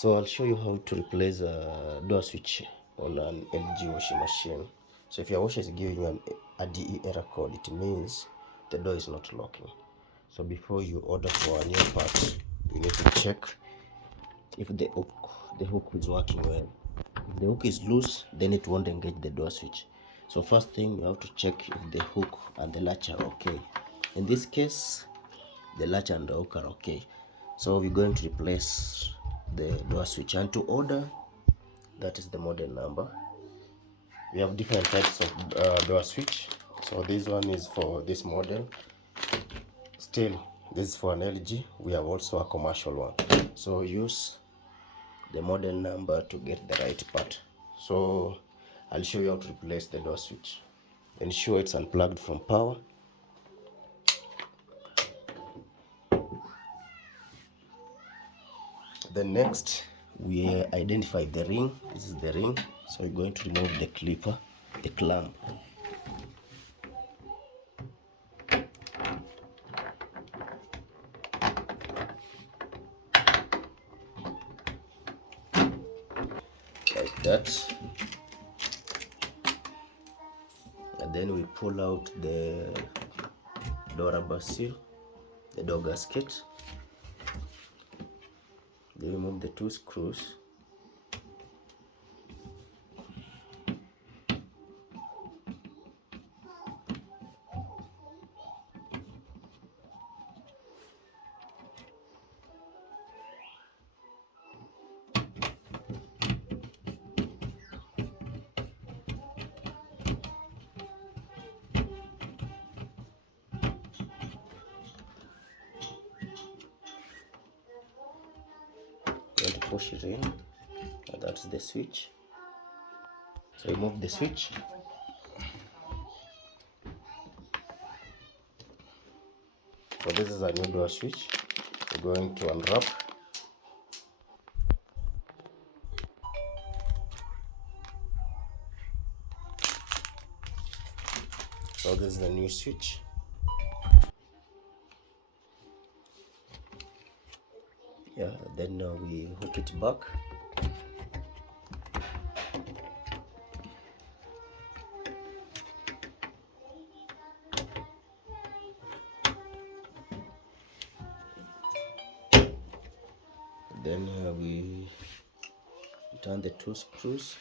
So I'll show you how to replace a door switch on an LG washing machine. So if your washer is giving you a DE error code, it means the door is not locking. So before you order for a new part, you need to check if the hook is working well. If the hook is loose, then it won't engage the door switch. So first thing, you have to check if the hook and the latch are okay. In this case, the latch and the hook are okay. So we're going to replace the door switch, and to order, that is the model number. We have different types of door switch. So this one is for this model. Still, this is for an LG. We have also a commercial one. So use the model number to get the right part. So I'll show you how to replace the door switch. Ensure it's unplugged from power. Then next, we identify the ring. This is the ring. So you're going to remove the clipper, the clamp. Like that. And then we pull out the door rubber seal, the door gasket. Then remove the two screws. Going to push it in, and that's the switch. So remove the switch. So this is a new door switch. We're going to unwrap. So this is the new switch. Yeah, then we hook it back. Then we turn the two screws.